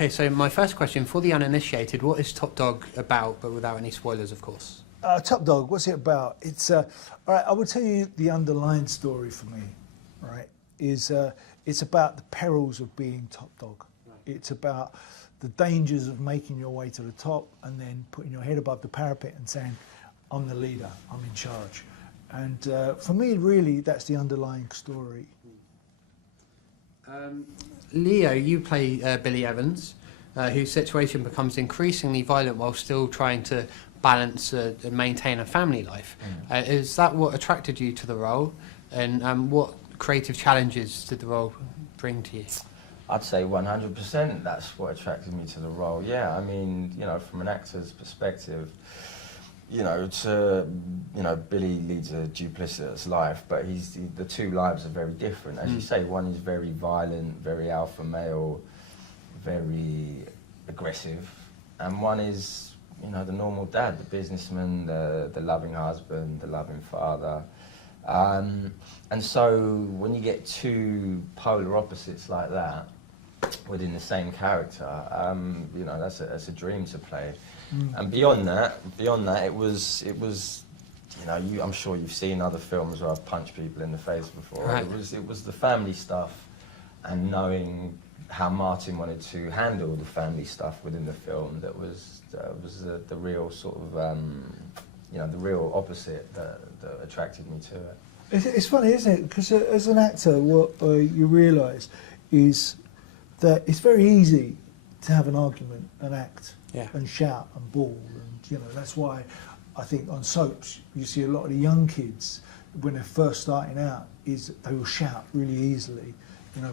Okay, so my first question, for the uninitiated, what is Top Dog about, but without any spoilers, of course? Top Dog, what's it about? It's all right. I will tell you the underlying story for me. Right, is it's about the perils of being top dog. Right. It's about the dangers of making your way to the top and then putting your head above the parapet and saying, "I'm the leader. I'm in charge." And for me, really, that's the underlying story. Leo, you play Billy Evans, whose situation becomes increasingly violent while still trying to balance and maintain a family life. Is that what attracted you to the role? And what creative challenges did the role bring to you? I'd say 100% that's what attracted me to the role. Yeah, I mean, you know, from an actor's perspective, Billy leads a duplicitous life, but the two lives are very different. As you say, one is very violent, very alpha male, very aggressive, and one is, the normal dad, the businessman, the loving husband, the loving father. And so when you get two polar opposites like that within the same character, that's a dream to play. And beyond that, it was, I'm sure you've seen other films where I've punched people in the face before. Right. It was the family stuff, and knowing how Martin wanted to handle the family stuff within the film that was the real sort of, the real opposite that attracted me to it. It's funny, isn't it? Because as an actor, what you realise is that it's very easy to have an argument and act and shout and bawl, and that's why I think on soaps you see a lot of the young kids when they're first starting out is they will shout really easily,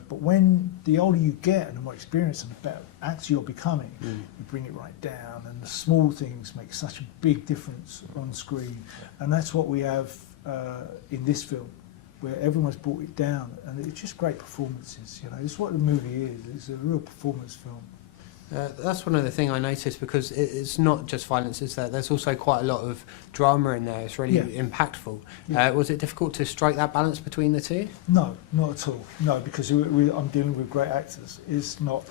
but when the older you get and the more experienced and the better actor you're becoming, you bring it right down, and the small things make such a big difference on screen, and that's what we have in this film, where everyone's brought it down, and it's just great performances. It's what the movie is. It's a real performance film. That's one of the things I noticed, because it's not just violence, is that there's also quite a lot of drama in there. It's really impactful. Was it difficult to strike that balance between the two? No, not at all. No, because I'm dealing with great actors. It's not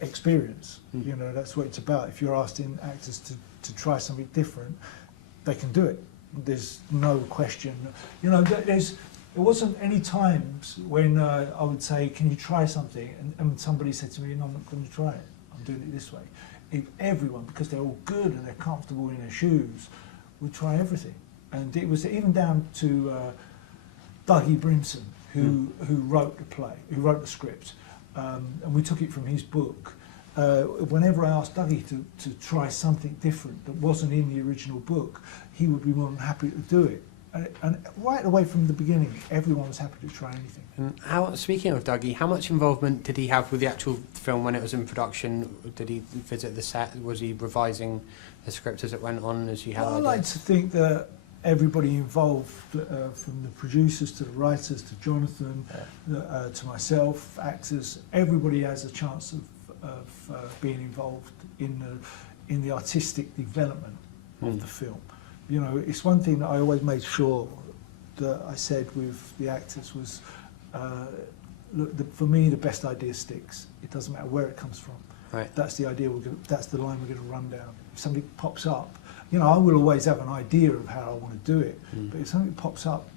experience. That's what it's about. If you're asking actors to try something different, they can do it. There's no question. There wasn't any times when I would say, "Can you try something?" and somebody said to me, "No, I'm not going to try it. I'm doing it this way." If everyone, because they're all good and they're comfortable in their shoes, would try everything. And it was even down to Dougie Brimson, who wrote the play, who wrote the script, and we took it from his book. Whenever I asked Dougie to try something different that wasn't in the original book, he would be more than happy to do it. And right away from the beginning, everyone was happy to try anything. And speaking of Dougie, how much involvement did he have with the actual film when it was in production? Did he visit the set? Was he revising the script as it went on, as you had ideas? I like to think that everybody involved, from the producers to the writers to Jonathan, to myself, actors, everybody has a chance of being involved in the artistic development of the film. It's one thing that I always made sure that I said with the actors was, look, for me, the best idea sticks. It doesn't matter where it comes from. Right. That's the idea. That's the line we're going to run down. If something pops up, I will always have an idea of how I want to do it. But if something pops up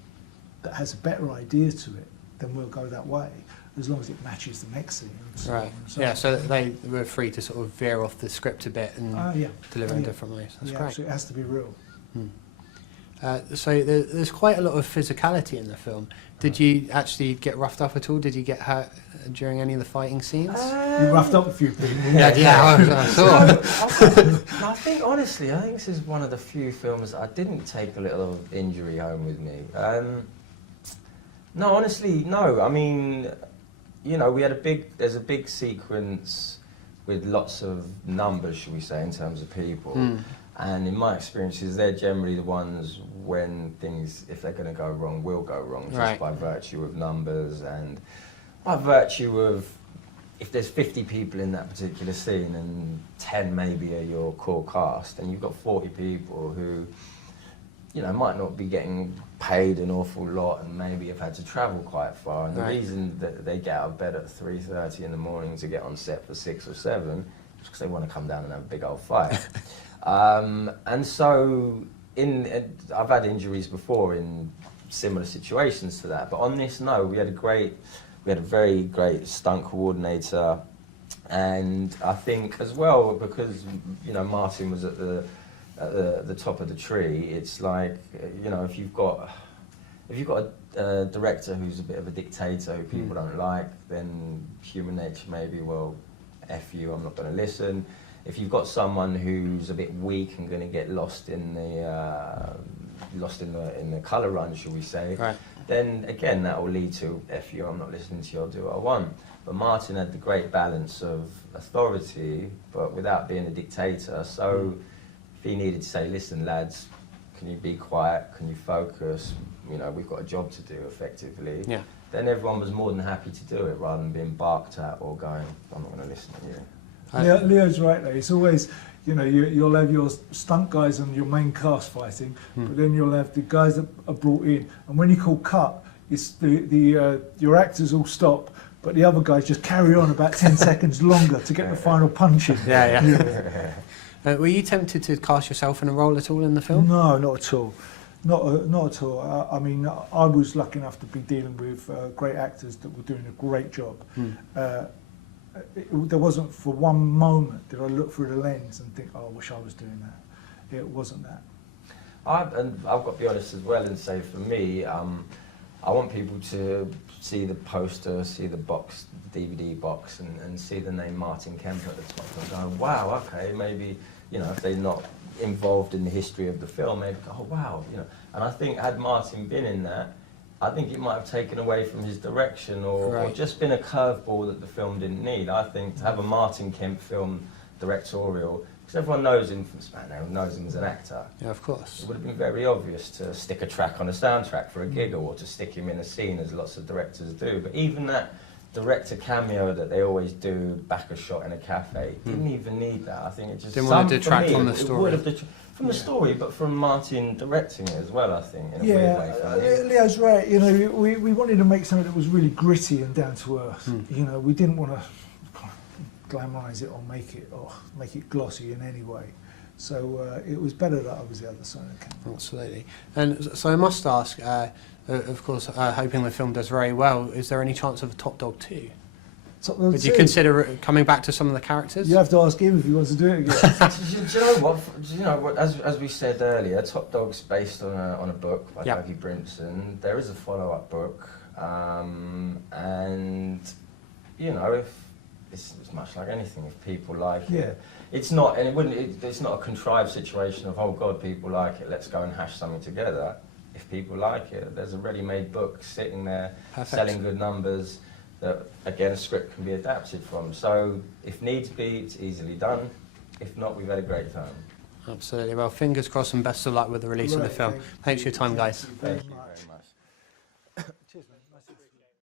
that has a better idea to it, then we'll go that way, as long as it matches the next scene. Right. So they were free to sort of veer off the script a bit and deliver in different ways. That's great. So it has to be real. So there's quite a lot of physicality in the film. Did you actually get roughed up at all? Did you get hurt during any of the fighting scenes? You roughed up a few people. I saw. I think this is one of the few films I didn't take a little injury home with me. No, honestly, no. I mean, there's a big sequence with lots of numbers, shall we say, in terms of people. And in my experiences, they're generally the ones when things, if they're going to go wrong, will go wrong, just by virtue of numbers and by virtue of, if there's 50 people in that particular scene and 10 maybe are your core cast, and you've got 40 people who, might not be getting paid an awful lot and maybe have had to travel quite far. And the reason that they get out of bed at 3:30 in the morning to get on set for 6 or 7 because they want to come down and have a big old fight. And so I've had injuries before in similar situations to that, but on this, no, we had a very great stunt coordinator, and I think as well, because, you know, Martin was at the top of the tree, it's like, you know, if you've got a director who's a bit of a dictator who people don't like, then human nature maybe, well, F you, I'm not going to listen. If you've got someone who's a bit weak and going to get lost in the colour run, shall we say, Right. then again that will lead to F you, I'm not listening to you, I'll do what I want. But Martin had the great balance of authority, but without being a dictator. So if he needed to say, listen lads, can you be quiet, can you focus, you know, we've got a job to do effectively, Yeah. then everyone was more than happy to do it rather than being barked at or going, I'm not going to listen to you. Leo's right though. It's always, you know, you'll have your stunt guys and your main cast fighting, but then you'll have the guys that are brought in, and when you call cut, it's your actors all stop, but the other guys just carry on about 10 seconds longer to get the final punch in. Yeah. Were you tempted to cast yourself in a role at all in the film? No, not at all. Not at all. I mean, I was lucky enough to be dealing with great actors that were doing a great job. There wasn't for one moment did I look through the lens and think, oh, I wish I was doing that. It wasn't that. And I've got to be honest as well and say, for me, I want people to see the poster, see the box, the DVD box, and see the name Martin Kemp at the top and go, wow, okay, maybe, you know, if they're not involved in the history of the film, maybe go, oh wow, you know. And I think had Martin been in that, I think it might have taken away from his direction or just been a curveball that the film didn't need. I think to have a Martin Kemp film directorial, because everyone knows him from SmackDown, knows him as an actor. Yeah, of course. It would have been very obvious to stick a track on a soundtrack for a gig or to stick him in a scene, as lots of directors do. But even that director cameo that they always do, back a shot in a cafe, didn't even need that. I think it just didn't want to detract from the story. It would have from the story, but from Martin directing it as well, I think, in a weird way. For me. Leo's right. You know, we wanted to make something that was really gritty and down to earth. You know, we didn't want to glamorise it or make it glossy in any way. So it was better that I was the other side of the camera. Absolutely. And so I must ask, of course, hoping the film does very well, is there any chance of a Top Dog 2? Would you consider coming back to some of the characters? You have to ask him if he wants to do it again. Do you know what? As we said earlier, Top Dog's based on a book by Dougie Brinson. There is a follow-up book, and you know, if it's much like anything, if people like it, it's not, and it's not a contrived situation of, oh God, people like it, let's go and hash something together. If people like it, there's a ready-made book sitting there, selling good numbers. That, again, a script can be adapted from. So, if needs be, it's easily done. If not, we've had a great time. Absolutely. Well, fingers crossed and best of luck with the release of the film. Thanks for your time, guys. Thank you.